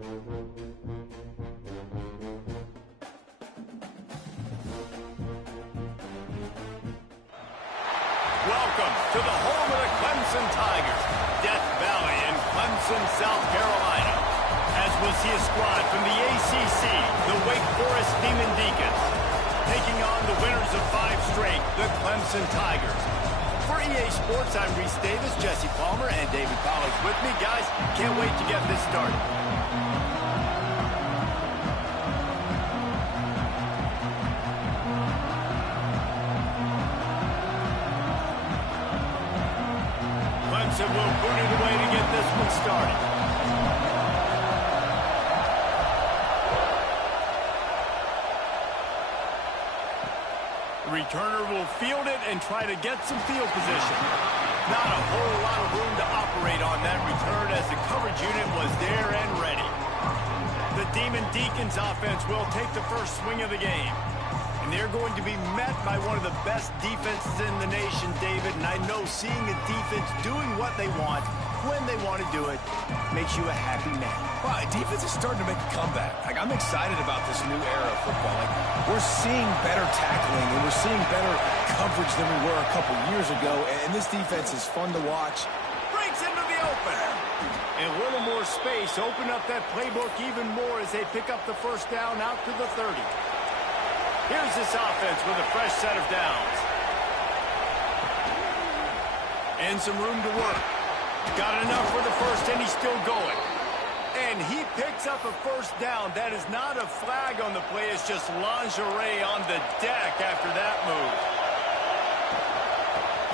Welcome to the home of the Clemson Tigers, Death Valley in Clemson, South Carolina. As we'll see a squad from the ACC, the Wake Forest Demon Deacons, taking on the winners of 5 straight, the Clemson Tigers. For EA Sports, I'm Reese Davis, Jesse Palmer, and David Pollock's with me. Guys, can't wait to get this started. Clemson will boot it away to get this one started. The returner will field it and try to get some field position. Not a whole lot of room to operate on that return as the coverage unit was there and ready. The Demon Deacons offense will take the first swing of the game. And they're going to be met by one of the best defenses in the nation, David. And I know seeing a defense doing what they want, when they want to do it, makes you a happy man. Well, defense is starting to make a comeback. I'm excited about this new era of football. We're seeing better tackling, and we're seeing better coverage than we were a couple years ago. And this defense is fun to watch. Breaks into the open. And a little more space. Open up that playbook even more as they pick up the first down out to the 30. Here's this offense with a fresh set of downs. And some room to work. Got enough for the first, and he's still going. And he picks up a first down. That is not a flag on the play. It's just lingerie on the deck after that move.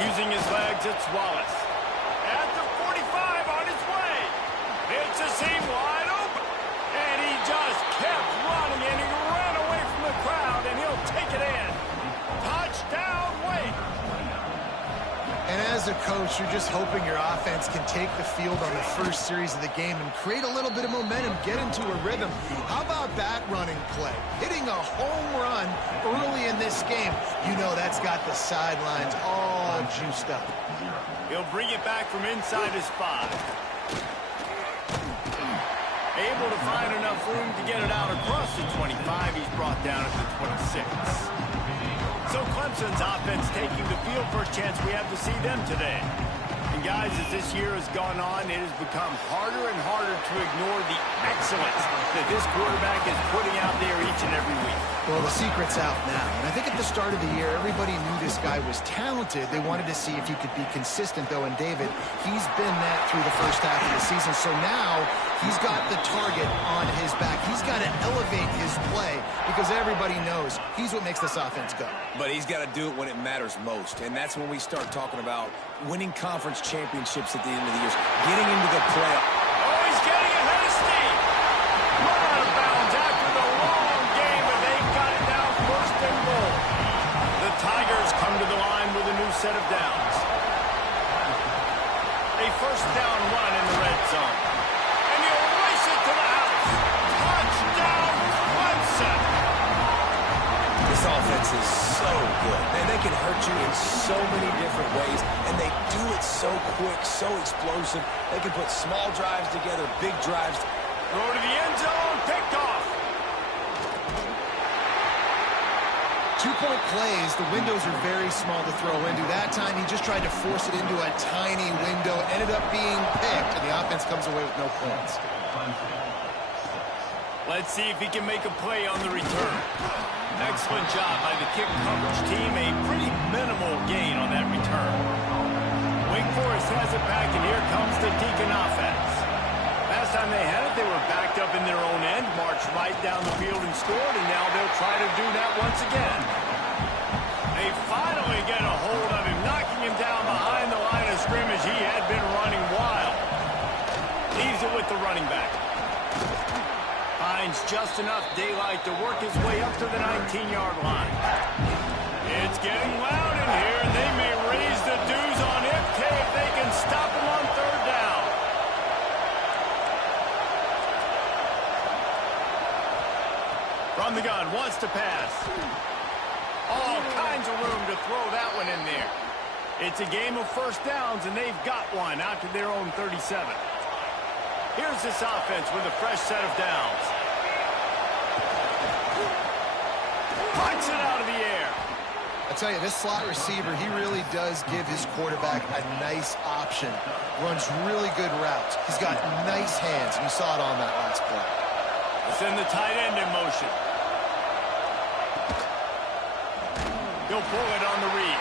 Using his legs, it's Wallace. At the 45 on his way. It's a seam wide open. And he just kept running, and he ran away from the crowd, and he'll take it in. Touchdown, Wake. And as a coach, you're just hoping your offense can take the field on the first series of the game and create a little bit of momentum, get into a rhythm. How about that running play? Hitting a home run early in this game. You know that's got the sidelines all juiced up. He'll bring it back from inside his 5. Able to find enough room to get it out across the 25. He's brought down at the 26. So Clemson's offense taking the field. First chance we have to see them today. And guys, as this year has gone on, it has become harder and harder to ignore the excellence that this quarterback is putting out there each and every week. Well, the secret's out now. And I think at the start of the year, everybody knew this guy was talented. They wanted to see if he could be consistent, though. And David, he's been that through the first half of the season. So now he's got the target on his back. He's got to elevate his play because everybody knows he's what makes this offense go. But he's got to do it when it matters most. And that's when we start talking about winning conference championships at the end of the year, getting into the playoff. Oh, he's getting ahead of steam. Run out of bounds after the long game, and they got it down first and goal. The Tigers come to the line with a new set of downs. A first down run in the red zone. And he'll race it to the house. Touchdown, Clemson. This offense is so good. Man, they can hurt you in so many different ways, and they do it so quick, so explosive. They can put small drives together, big drives. Throw to the end zone, picked off. 2-point plays, the windows are very small to throw into. That time, he just tried to force it into a tiny window, ended up being picked, and the offense comes away with no points. Let's see if he can make a play on the return. Excellent job by the kick coverage team. A pretty minimal gain on that return. Wake Forest has it back, and here comes the Deacon offense. Last time they had it, they were backed up in their own end, marched right down the field and scored, and now they'll try to do that once again. They finally get a hold of him, knocking him down behind the line of scrimmage. He had been running wild. Leaves it with the running back. Finds just enough daylight to work his way up to the 19-yard line. It's getting loud in here, and they may raise the dues on FK if they can stop him on third down. From the gun, wants to pass. All kinds of room to throw that one in there. It's a game of first downs, and they've got one out to their own 37. Here's this offense with a fresh set of downs. Punch it out of the air. I tell you, this slot receiver, he really does give his quarterback a nice option. Runs really good routes. He's got nice hands, and you saw it on that last play. Send the tight end in motion. He'll pull it on the read.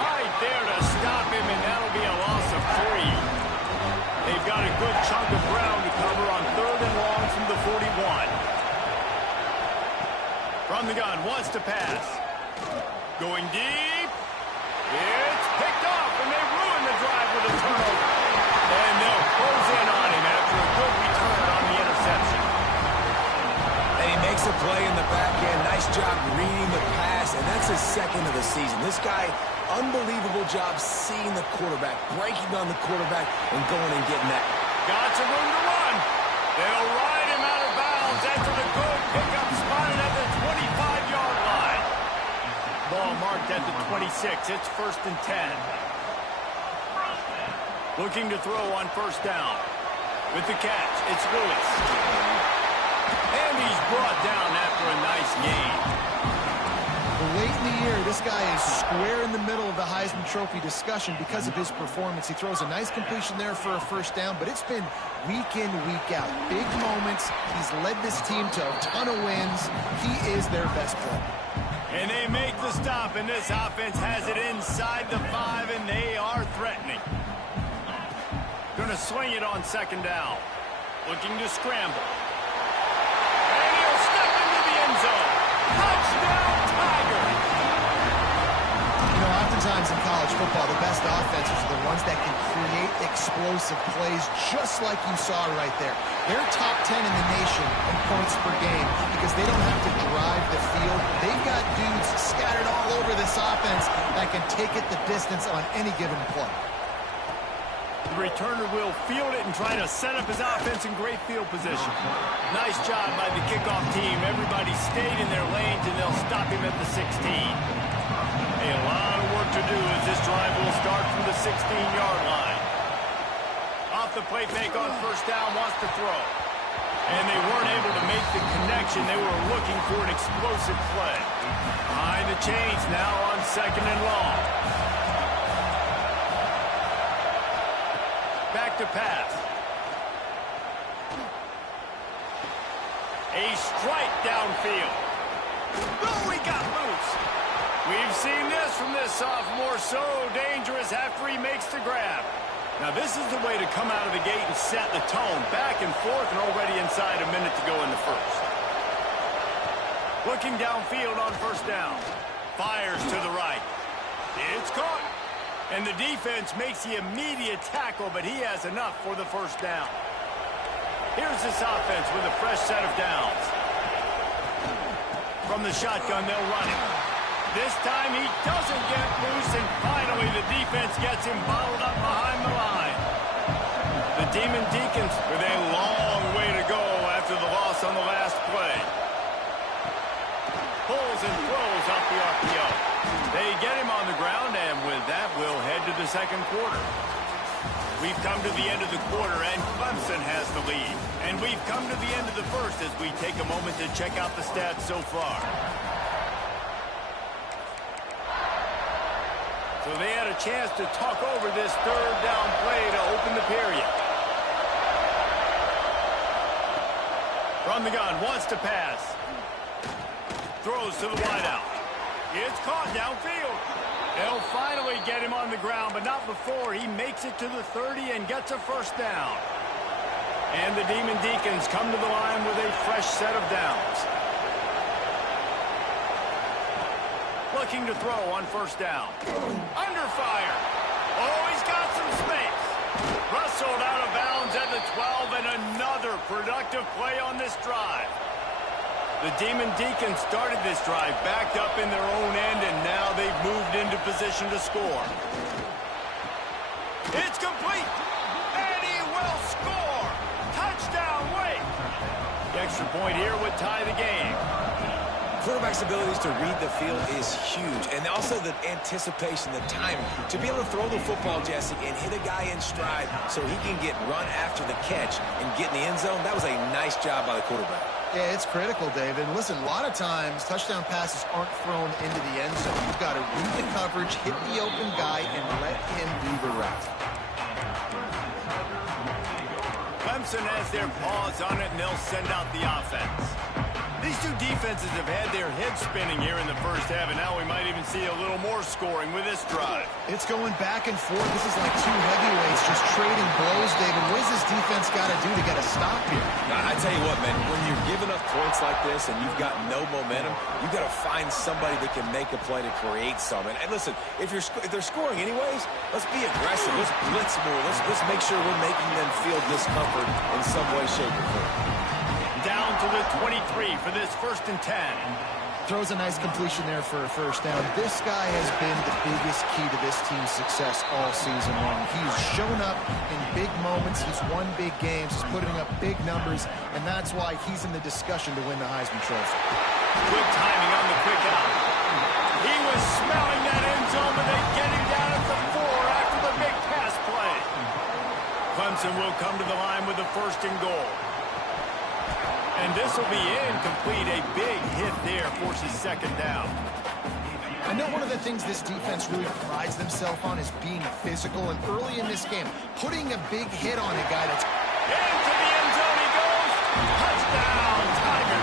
Right there to stop him, and that'll be a loss of 3. They've got a good chunk of ground to cover on 3rd and long from the 41. From the gun, wants to pass. Going deep. It's picked off, and they ruin the drive with a turnover. And they'll close in on him after a good return on the interception. And he makes a play in the back end. Nice job reading the pass, and that's his 2nd of the season. This guy, unbelievable job seeing the quarterback, breaking on the quarterback, and going and getting that. Got some room to run. They'll ride him out of bounds after the good pickup spotted at the 25-yard line. Ball marked at the 26. It's 1st and 10. Looking to throw on 1st down. With the catch, it's Lewis. And he's brought down after a nice gain. Late in the year, this guy is square in the middle of the Heisman Trophy discussion because of his performance. He throws a nice completion there for a 1st down, but it's been week in, week out. Big moments. He's led this team to a ton of wins. He is their best player. And they make the stop, and this offense has it inside the 5, and they are threatening. Going to swing it on 2nd down. Looking to scramble. And he'll step into the end zone. Touchdown, Tiger! You know, oftentimes in college football, the best offenses are the ones that can create explosive plays just like you saw right there. They're top 10 in the nation in points per game because they don't have to drive the field. They've got dudes scattered all over this offense that can take it the distance on any given play. The returner will field it and try to set up his offense in great field position. Nice job by the kickoff team. Everybody stayed in their lanes, and they'll stop him at the 16. A lot of work to do as this drive will start from the 16-yard line. Off the play fake on 1st down, wants to throw. And they weren't able to make the connection. They were looking for an explosive play. Behind the chains now on 2nd and long. Back to pass. A strike downfield. Oh, he got loose. We've seen this from this sophomore, so dangerous after he makes the grab. Now, this is the way to come out of the gate and set the tone. Back and forth and already inside a minute to go in the 1st. Looking downfield on 1st down. Fires to the right. It's caught. And the defense makes the immediate tackle, but he has enough for the 1st down. Here's this offense with a fresh set of downs. From the shotgun, they'll run him. This time he doesn't get loose, and finally the defense gets him bottled up behind the line. The Demon Deacons with a long way to go after the loss on the last play. Pulls and throws off the RPO. They get him on the ground, and with that, we'll head to the 2nd quarter. We've come to the end of the quarter, and Clemson has the lead. And we've come to the end of the 1st as we take a moment to check out the stats so far. So they had a chance to talk over this 3rd down play to open the period. From the gun, wants to pass. Throws to the wideout. It's caught downfield. They'll finally get him on the ground, but not before he makes it to the 30 and gets a 1st down. And the Demon Deacons come to the line with a fresh set of downs. Looking to throw on 1st down. Under fire. Oh, he's got some space. Rustled out of bounds at the 12, and another productive play on this drive. The Demon Deacons started this drive backed up in their own end, and now they've moved into position to score. It's complete, and he will score. Touchdown, Wake. The extra point here would tie the game. Quarterback's abilities to read the field is huge, and also the anticipation, the time to be able to throw the football, Jesse, and hit a guy in stride so he can get run after the catch and get in the end zone. That was a nice job by the quarterback. Yeah, it's critical, David. And listen, a lot of times touchdown passes aren't thrown into the end zone. You've got to read the coverage, hit the open guy, and let him do the rest. Clemson has their paws on it, and they'll send out the offense. These two defenses have had their heads spinning here in the first half, and now we might even see a little more scoring with this drive. It's going back and forth. This is like two heavyweights just trading blows, David. What does this defense got to do to get a stop here? I tell you what, man, when you're giving up points like this and you've got no momentum, you've got to find somebody that can make a play to create some. And listen, if they're scoring anyways, let's be aggressive. Let's blitz more. Let's make sure we're making them feel discomfort in some way, shape, or form. Down to the 23 for this 1st and 10. Throws a nice completion there for a first down. This guy has been the biggest key to this team's success all season long. He's shown up in big moments. He's won big games. He's putting up big numbers, and that's why he's in the discussion to win the Heisman Trophy. Good timing on the quick out. He was smelling that end zone, but they get him down at the 4 after the big pass play. Clemson will come to the line with a 1st and goal. And this will be incomplete. A big hit there forces 2nd down. I know one of the things this defense really prides themselves on is being physical. And early in this game, putting a big hit on a guy that's... Into the end zone he goes. Touchdown, Tiger.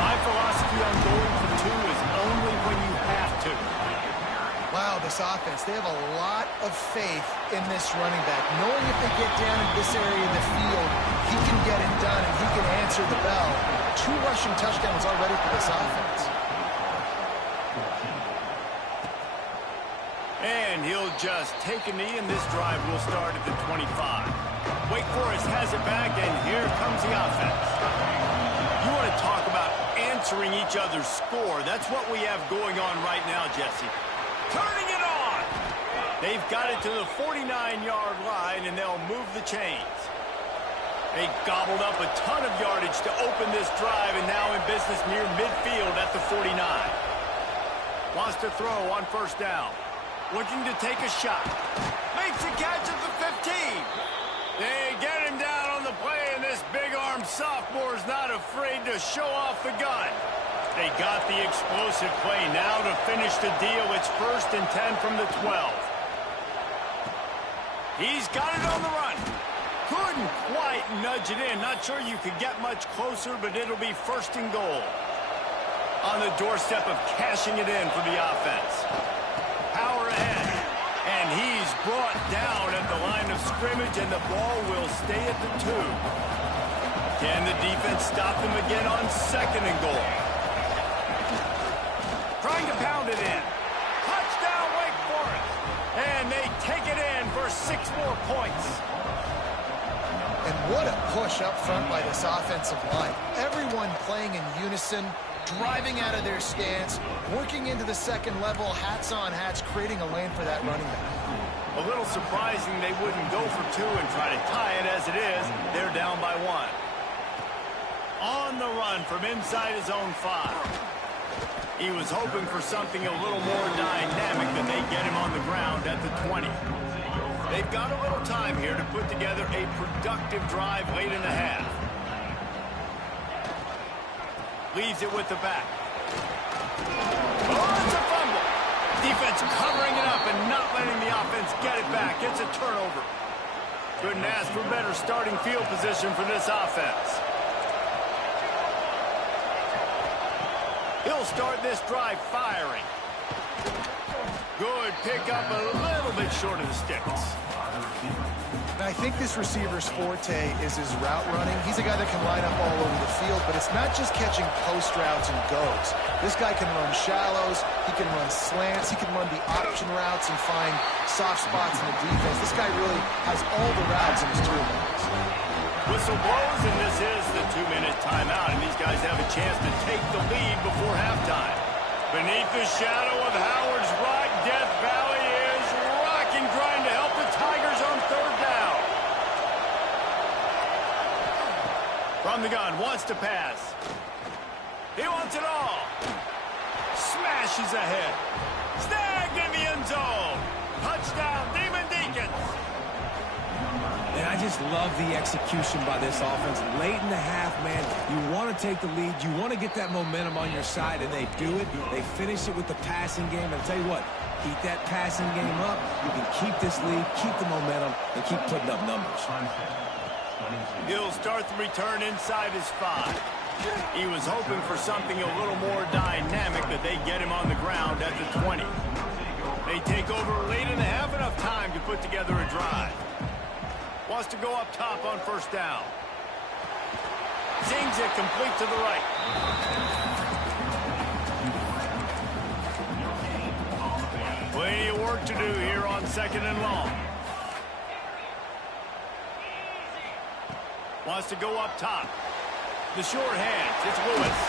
My philosophy on going for 2 is only when you have to. Wow, this offense, they have a lot of faith in this running back. Knowing if they get down in this area of the field, he can get it done and he can answer the bell. 2 rushing touchdowns already for this offense. And he'll just take a knee, and this drive will start at the 25. Wake Forest has it back, and here comes the offense. You want to talk about answering each other's score. That's what we have going on right now, Jesse. Turning it on. They've got it to the 49-yard line, and they'll move the chains. They gobbled up a ton of yardage to open this drive, and now in business near midfield at the 49. Wants to throw on 1st down. Looking to take a shot. Makes a catch at the 15. They get him down on the play, and this big-armed sophomore's not afraid to show off the gun. They got the explosive play now to finish the deal. It's 1st and 10 from the 12. He's got it on the run. Couldn't quite nudge it in. Not sure you could get much closer, but it'll be 1st and goal. On the doorstep of cashing it in for the offense. Power ahead. And he's brought down at the line of scrimmage, and the ball will stay at the 2. Can the defense stop them again on 2nd and goal? Trying to pound it in. Touchdown, Wake Forest. And they take it in for 6 more points. And what a push up front by this offensive line. Everyone playing in unison, driving out of their stance, working into the 2nd level, hats on hats, creating a lane for that running back. A little surprising they wouldn't go for 2 and try to tie it. As it is, they're down by 1. On the run from inside his own 5. He was hoping for something a little more dynamic, but they get him on the ground at the 20. They've got a little time here to put together a productive drive late in the half. Leaves it with the back. Oh, it's a fumble. Defense covering it up and not letting the offense get it back. It's a turnover. Couldn't ask for better starting field position for this offense. He'll start this drive firing. Good pickup, a little bit short of the sticks. And I think this receiver's forte is his route running. He's a guy that can line up all over the field, but it's not just catching post routes and goes. This guy can run shallows, he can run slants, he can run the option routes and find soft spots in the defense. This guy really has all the routes in his toolbox. Whistle blows, and this is the 2-minute timeout, and these guys have a chance to take the lead before halftime. Beneath the shadow of Howard's Rock, Death Valley is rocking, trying to help the Tigers on 3rd down. From the gun, wants to pass. He wants it all. Smashes ahead. Snagged in the end zone. Touchdown, Demon Deacons. And I just love the execution by this offense. Late in the half, man, you want to take the lead. You want to get that momentum on your side, and they do it. They finish it with the passing game. And I'll tell you what, keep that passing game up. You can keep this lead, keep the momentum, and keep putting up numbers. He'll start the return inside his 5. He was hoping for something a little more dynamic, but they get him on the ground at the 20. They take over late in the half, enough time to put together a drive. Wants to go up top on first down. Zings it complete to the right. Plenty of work to do here on 2nd and long. Wants to go up top. The short hands, it's Lewis.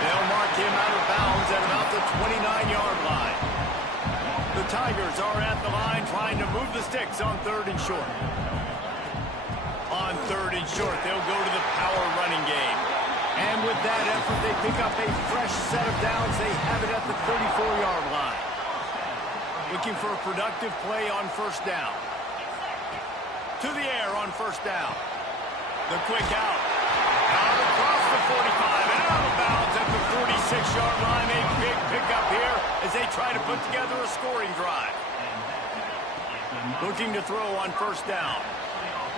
They'll mark him out of bounds at about the 29-yard line. The Tigers are at the line trying to move the sticks on 3rd and short. On 3rd and short, they'll go to the power running game. And with that effort, they pick up a fresh set of downs. They have it at the 34-yard line. Looking for a productive play on first down. To the air on first down. The quick out. Out across the 45 and out of bounds at the 46-yard line. A big pickup here as they try to put together a scoring drive. Looking to throw on first down.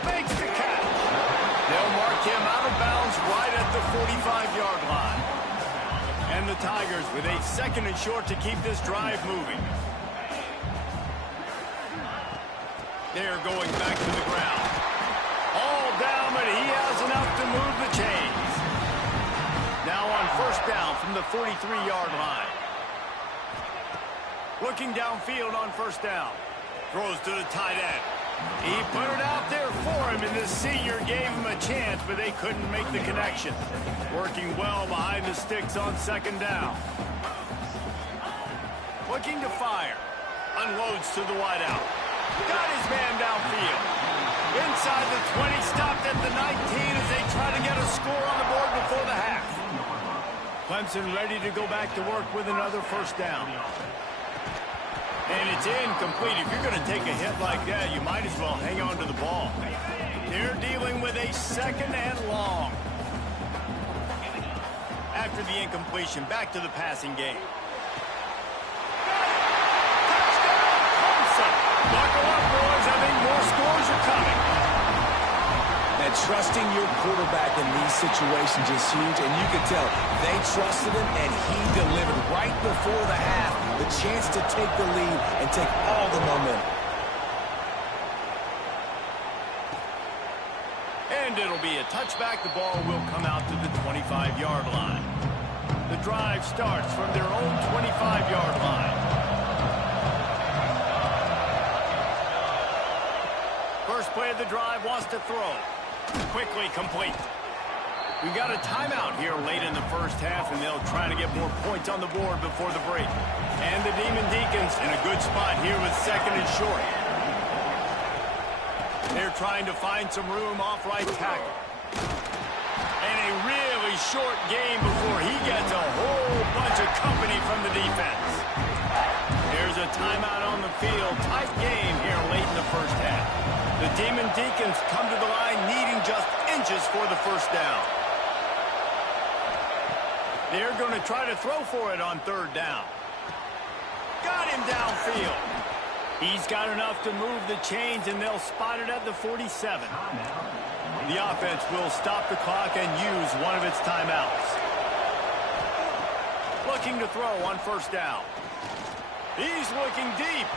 Makes the catch. They'll mark him out of bounds right at the 45-yard line. And the Tigers with a 2nd and short to keep this drive moving. They're going back to the ground. All down, but he has enough to move the chains. Now on first down from the 43-yard line. Looking downfield on first down. Throws to the tight end. He put it out there for him, and the senior gave him a chance, but they couldn't make the connection. Working well behind the sticks on 2nd down. Looking to fire. Unloads to the wideout. Got his man downfield. Inside the 20, stopped at the 19 as they try to get a score on the board before the half. Clemson ready to go back to work with another first down. And it's incomplete. If you're going to take a hit like that, you might as well hang on to the ball. They're dealing with a 2nd and long. After the incompletion, back to the passing game. Buckle up, boys. I think more scores are coming. And trusting your quarterback in these situations is huge, and you can tell they trusted him, and he delivered right before the half, the chance to take the lead and take all the momentum. And it'll be a touchback. The ball will come out to the 25-yard line. The drive starts from their own 25-yard line. First play of the drive, wants to throw. Quickly complete. We got a timeout here late in the first half, and they'll try to get more points on the board before the break. And the Demon Deacons in a good spot here with 2nd and short. They're trying to find some room off right tackle. And a really short game before he gets a whole bunch of company from the defense. There's a timeout on the field. Tight game here late in the first half. The Demon Deacons come to the line needing just inches for the first down. They're going to try to throw for it on 3rd down. Got him downfield. He's got enough to move the chains, and they'll spot it at the 47. The offense will stop the clock and use one of its timeouts. Looking to throw on first down. He's looking deep.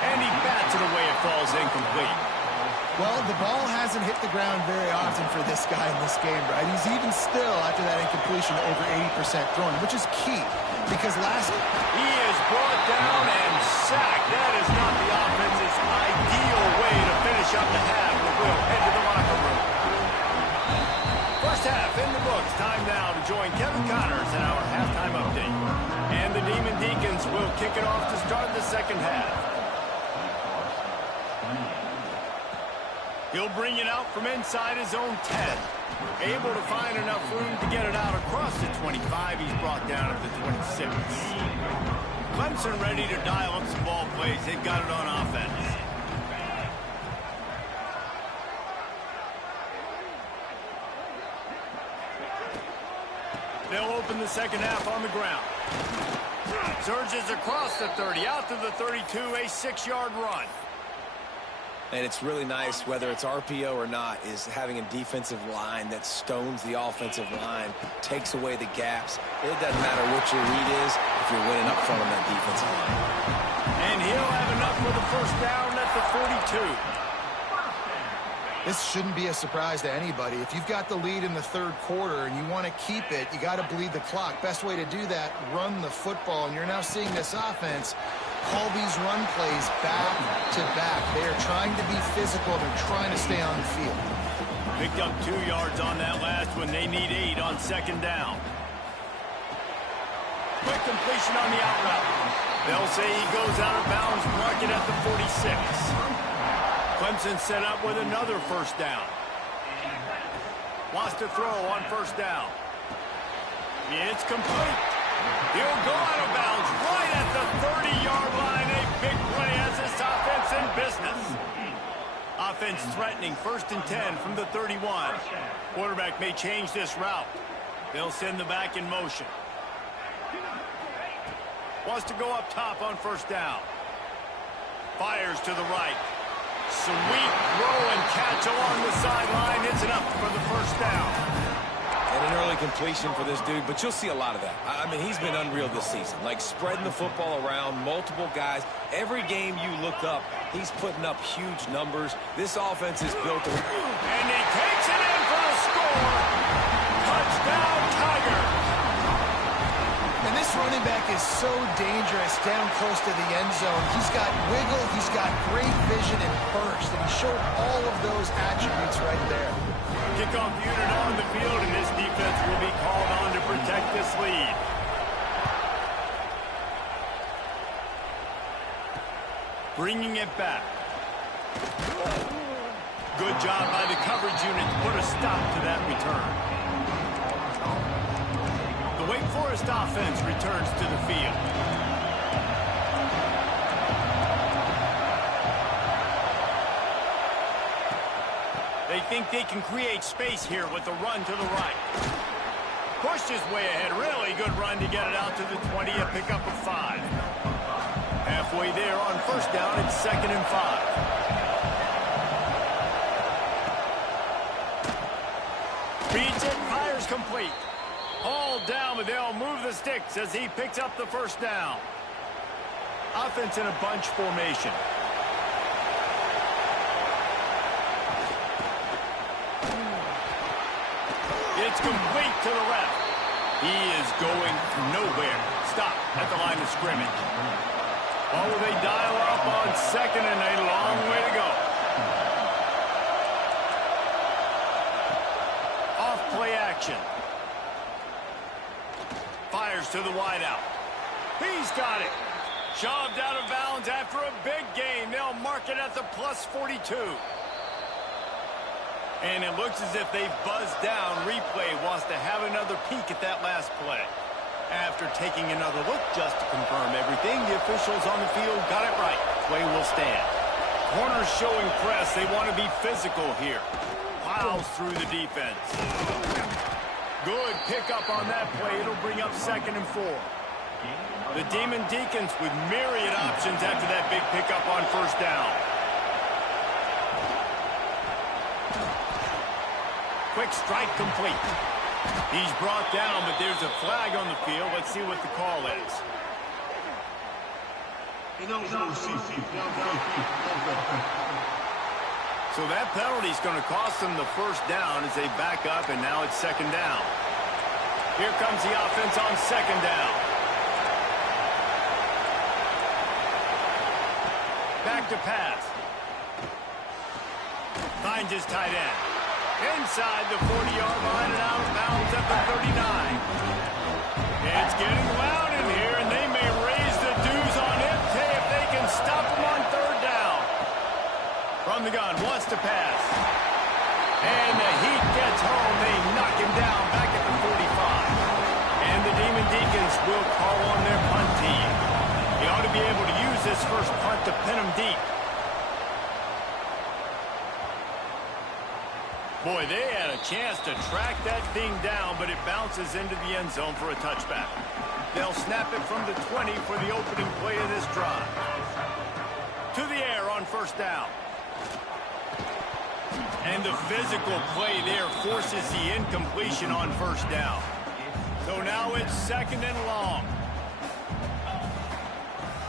And he bats it away. It falls incomplete. Well, the ball hasn't hit the ground very often for this guy in this game, right? He's even still, after that incompletion, over 80% throwing, which is key. Because he is brought down and sacked. That is not the offense's ideal way to finish up the half. But we'll head to the locker room. First half in the books. Time now to join Kevin Connors in our halftime update. And the Demon Deacons will kick it off to start the second half. He'll bring it out from inside his own 10. Able to find enough room to get it out across the 25. He's brought down at the 26. Clemson ready to dial up some ball plays. They've got it on offense. They'll open the second half on the ground. Surges across the 30, out to the 32, a 6-yard run. And it's really nice, whether it's RPO or not, is having a defensive line that stones the offensive line, takes away the gaps. It doesn't matter what your read is if you're winning up front on that defensive line. And he'll have enough for the first down at the 42. This shouldn't be a surprise to anybody. If you've got the lead in the third quarter and you want to keep it, you got to bleed the clock. Best way to do that, run the football. And you're now seeing this offense call these run plays back to back. They are trying to be physical. They're trying to stay on the field. Picked up 2 yards on that last one. They need 8 on second down. Quick completion on the out route. They'll say he goes out of bounds, mark it at the 46. Clemson set up with another first down. Wants to throw on first down. It's complete. He'll go out of bounds right at the 30-yard line. A big play as this offense in business. Offense threatening 1st and 10 from the 31. Quarterback may change this route. They'll send the back in motion. Wants to go up top on first down. Fires to the right. Sweet throw and catch along the sideline. It's enough for the first down. And an early completion for this dude, but you'll see a lot of that. I mean, he's been unreal this season. Like, spreading the football around, multiple guys. Every game you look up, he's putting up huge numbers. This offense is built to... And he takes it in for the score. Touchdown, Tigers. And this running back is so dangerous down close to the end zone. He's got wiggle, he's got great vision and burst, and he showed all of those attributes right there. Kickoff unit on the field, and this defense will be called on to protect this lead. Bringing it back. Good job by the coverage unit to put a stop to that return. The Wake Forest offense returns to the field. They think they can create space here with the run to the right. Pushed his way ahead. Really good run to get it out to the 20, a pickup of 5. Halfway there on first down, it's 2nd and 5. Beats it, fires complete. All down, but they'll move the sticks as he picks up the first down. Offense in a bunch formation. It's complete to the left. He is going nowhere. Stop at the line of scrimmage. Oh, they dial up on 2nd and a long way to go. Off play action. Fires to the wideout. He's got it. Shoved out of bounds after a big gain. They'll mark it at the plus 42. And it looks as if they've buzzed down. Replay wants to have another peek at that last play. After taking another look just to confirm everything, the officials on the field got it right. Play will stand. Corners showing press. They want to be physical here. Plows through the defense. Good pickup on that play. It'll bring up 2nd and 4. The Demon Deacons with myriad options after that big pickup on first down. Quick strike complete. He's brought down, but there's a flag on the field. Let's see what the call is. So that penalty is going to cost them the first down as they back up, and now it's 2nd down. Here comes the offense on 2nd down. Back to pass. Finds his tight end. Inside the 40-yard line and out of bounds at the 39. It's getting loud in here, and they may raise the dues on it if they can stop him on 3rd down. From from the gun, wants to pass. And the heat gets home. They knock him down back at the 45. And the Demon Deacons will call on their punt team. He ought to be able to use this first punt to pin him deep. Boy, they had a chance to track that thing down, but it bounces into the end zone for a touchback. They'll snap it from the 20 for the opening play of this drive. To the air on first down. And the physical play there forces the incompletion on first down. So now it's second and long.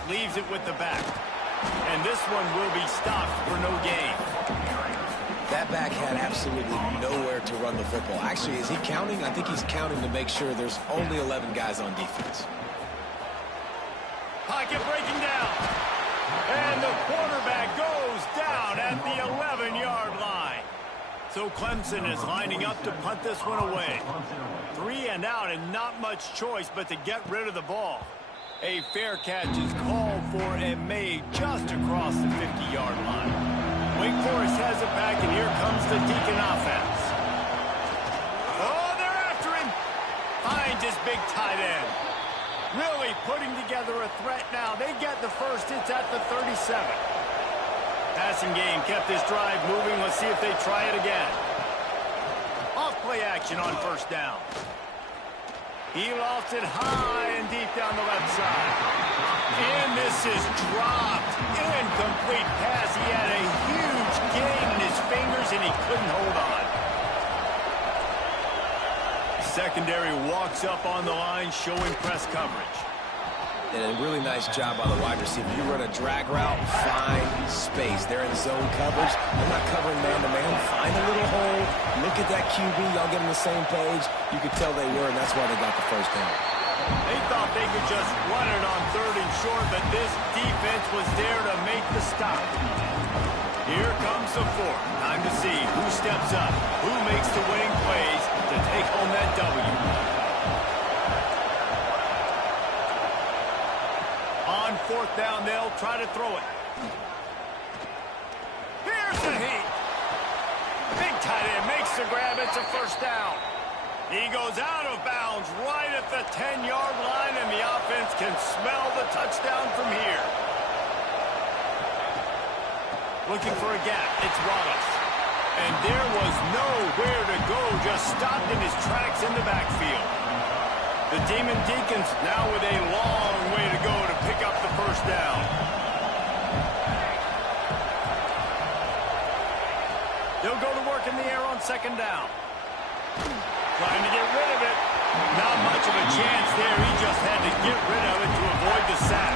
Leaves it with the back. And this one will be stopped for no gain. That back had absolutely nowhere to run the football. Actually, is he counting? I think he's counting to make sure there's only 11 guys on defense. Pocket breaking down. And the quarterback goes down at the 11-yard line. So Clemson is lining up to punt this one away. 3 and out and not much choice but to get rid of the ball. A fair catch is called for and made just across the 50-yard line. Wake Forest has it back, and here comes the Deacon offense. Oh, they're after him. Finds his big tight end. Really putting together a threat now. They get the first. It's at the 37. Passing game kept this drive moving. Let's see if they try it again. Off play action on first down. He lofts it high and deep down the left side. And this is dropped. Incomplete pass. He had a huge gain in his fingers, and he couldn't hold on. Secondary walks up on the line, showing press coverage. And a really nice job by the wide receiver. You run a drag route, find space. They're in zone coverage. They're not covering man-to-man. Find a little hole. Look at that QB. Y'all get on the same page. You could tell they were, and that's why they got the first down. They thought they could just run it on 3rd and short, but this defense was there to make the stop. Here comes the 4th. Time to see who steps up, who makes the winning plays to take home that W. On 4th down, they'll try to throw it. Here's the heat. Big tight end makes the grab. It's a first down. He goes out of bounds right at the 10-yard line, and the offense can smell the touchdown from here. Looking for a gap. It's Wallace. And there was nowhere to go, just stopped in his tracks in the backfield. The Demon Deacons now with a long way to go to pick up the first down. They'll go to work in the air on 2nd down. Trying to get rid of it. Not much of a chance there. He just had to get rid of it to avoid the sack.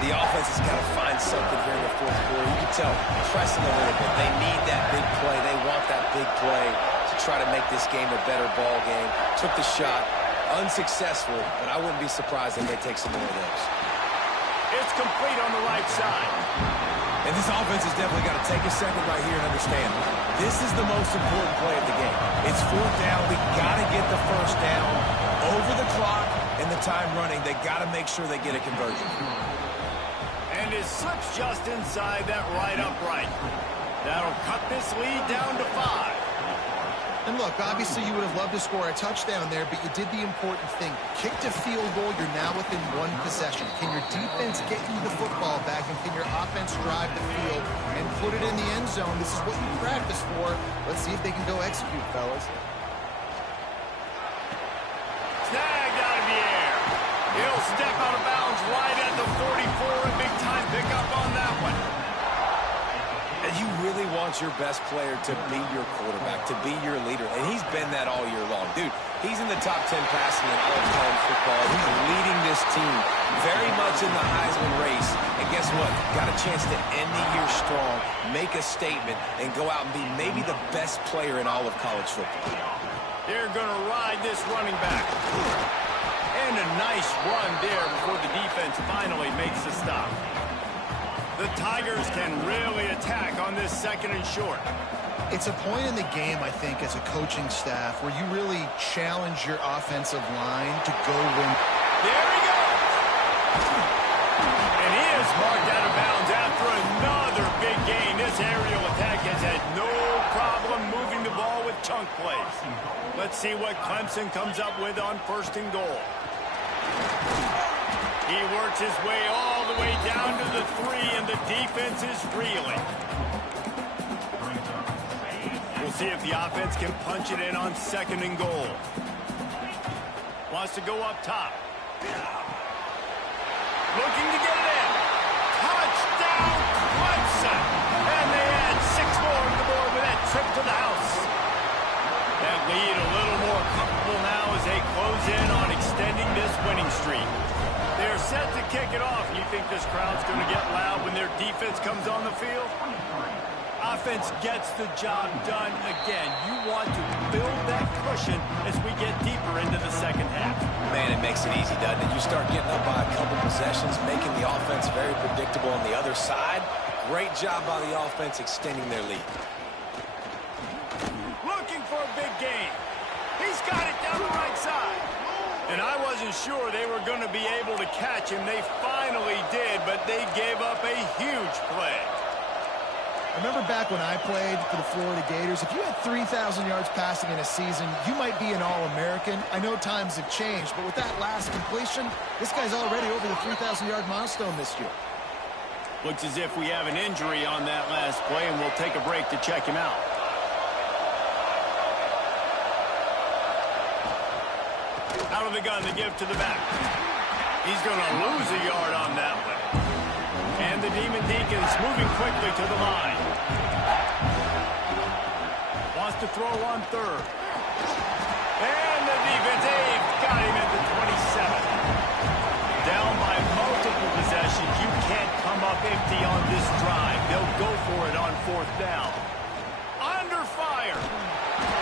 The offense has got to find something here in the 4th quarter. You can tell, pressing a little bit. They need that big play. They want that big play to try to make this game a better ball game. Took the shot. Unsuccessful, but I wouldn't be surprised if they take some more of those. It's complete on the right side. And this offense has definitely got to take a second right here and understand this is the most important play of the game. It's 4th down. We got to get the first down over the clock and the time running. They got to make sure they get a conversion. And it slips just inside that right upright. That'll cut this lead down to 5. And look, obviously you would have loved to score a touchdown there, but you did the important thing. Kicked a field goal, you're now within 1 possession. Can your defense get you the football back, and can your offense drive the field and put it in the end zone? This is what you practice for. Let's see if they can go execute, fellas. Snagged out of the air. He'll step out of bounds right at the 44. A big time pickup on that one. And you really want your best player to be your quarterback, to be your leader. And he's been that all year long. Dude, he's in the top 10 passing in all of college football. He's leading this team very much in the Heisman race. And guess what? Got a chance to end the year strong, make a statement, and go out and be maybe the best player in all of college football. They're going to ride this running back. And a nice run there before the defense finally makes the stop. The Tigers can really attack on this 2nd and short. It's a point in the game, I think, as a coaching staff where you really challenge your offensive line to go win. There he goes! And he is marked out of bounds after another big gain. This chunk plays. Let's see what Clemson comes up with on 1st and goal. He works his way all the way down to the 3, and the defense is reeling. We'll see if the offense can punch it in on 2nd and goal. Wants to go up top. Looking to get it in. Touchdown, Clemson! And they add 6 more to the board with that trip to the house. That lead a little more comfortable now as they close in on extending this winning streak. They're set to kick it off. You think this crowd's going to get loud when their defense comes on the field? Offense gets the job done again. You want to build that cushion as we get deeper into the 2nd half. Man, it makes it easy, doesn't it? You start getting up by a couple possessions, making the offense very predictable on the other side. Great job by the offense extending their lead. Looking for a big gain. He's got it down the right side. And I wasn't sure they were going to be able to catch him. They finally did, but they gave up a huge play. I remember back when I played for the Florida Gators, if you had 3,000 yards passing in a season, you might be an All-American. I know times have changed, but with that last completion, this guy's already over the 3,000-yard milestone this year. Looks as if we have an injury on that last play, and we'll take a break to check him out. Out of the gun to give to the back. He's going to lose a yard on that one. And the Demon Deacons moving quickly to the line. Wants to throw on 3rd. And the defense, they've got him at the 27. Down by multiple possessions. You can't come up empty on this drive. They'll go for it on 4th down. Under fire.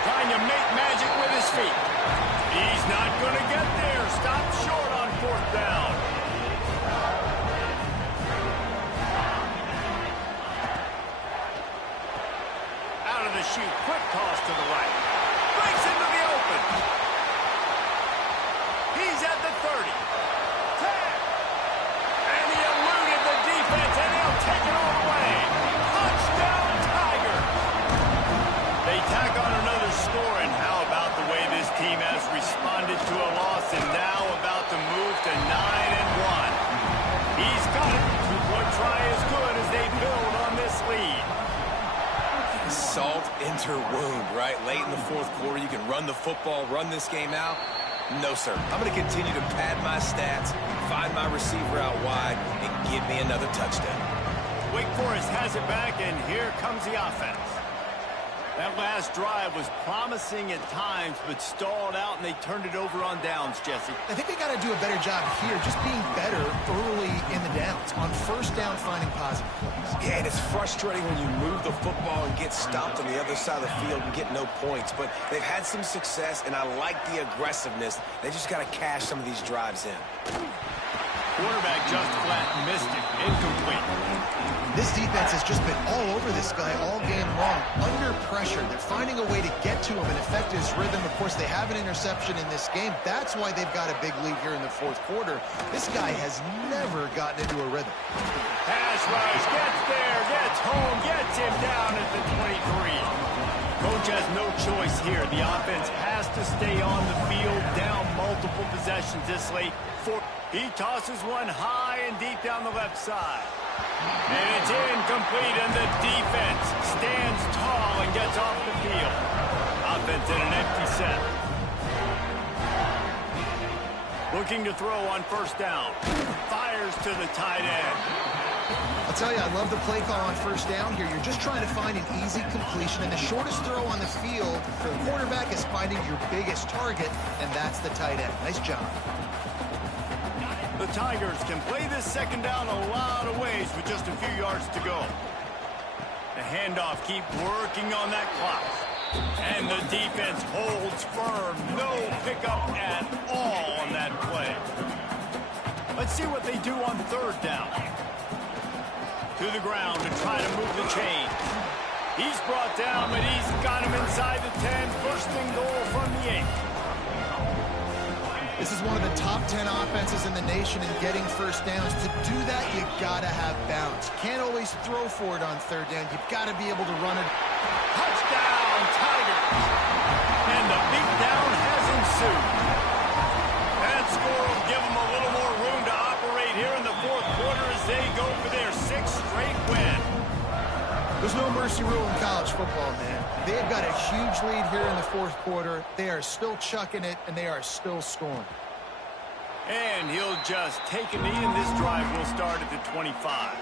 Trying to make magic with his feet. He's not going to get there. Stop short on 4th down. Out of the chute. Quick toss to the right. Breaks into the open. He's at the 30. 10. And he eluded the defense, and he'll take it all the way. Touchdown, Tiger. They tack on another score, and how about the way this team has responded to a loss and now about to move to 9-1. He's got it. 2-point try is good as they build on this lead. Salt into wound, right? Late in the 4th quarter, you can run the football, run this game out. No, sir. I'm going to continue to pad my stats, find my receiver out wide, and give me another touchdown. Wake Forest has it back, and here comes the offense. That last drive was promising at times, but stalled out, and they turned it over on downs, Jesse. I think they got to do a better job here, just being better early in the downs. On 1st down, finding positive plays. Yeah, and it's frustrating when you move the football and get stopped on the other side of the field and get no points. But they've had some success, and I like the aggressiveness. They just got to cash some of these drives in. Quarterback just flat missed it. Incomplete. This defense has just been all over this guy all game long. Under pressure, they're finding a way to get to him and affect his rhythm. Of course, they have an interception in this game. That's why they've got a big lead here in the 4th quarter. This guy has never gotten into a rhythm. Pass rush, gets there, gets home, gets him down at the 23. Coach has no choice here. The offense has to stay on the field, down multiple possessions this late. He tosses one high and deep down the left side. And it's incomplete, and the defense stands tall and gets off the field. Offense in an empty set. Looking to throw on 1st down. Fires to the tight end. I'll tell you, I love the play call on 1st down here. You're just trying to find an easy completion, and the shortest throw on the field for the quarterback is finding your biggest target, and that's the tight end. Nice job. The Tigers can play this 2nd down a lot of ways with just a few yards to go. The handoff, keep working on that clock. And the defense holds firm. No pickup at all on that play. Let's see what they do on 3rd down. To the ground to try to move the chain. He's brought down, but he's got him inside the 10. 1st and goal from the 8. This is one of the top 10 offenses in the nation in getting 1st downs. To do that, you got to have balance. You can't always throw for it on 3rd down. You've got to be able to run it. Touchdown, Tigers! fourth quarter. They are still chucking it, and they are still scoring. And he'll just take a knee, and this drive will start at the 25.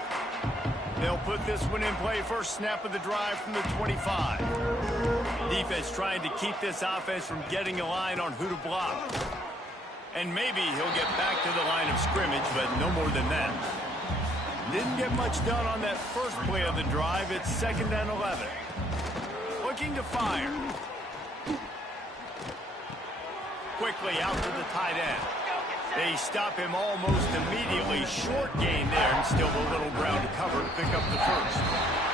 They'll put this one in play first snap of the drive from the 25. Defense trying to keep this offense from getting a line on who to block. And maybe he'll get back to the line of scrimmage, but no more than that. Didn't get much done on that first play of the drive. It's 2nd and 11. Looking to fire. Quickly out to the tight end. They stop him almost immediately. Short gain there, and still a little ground to cover to pick up the first.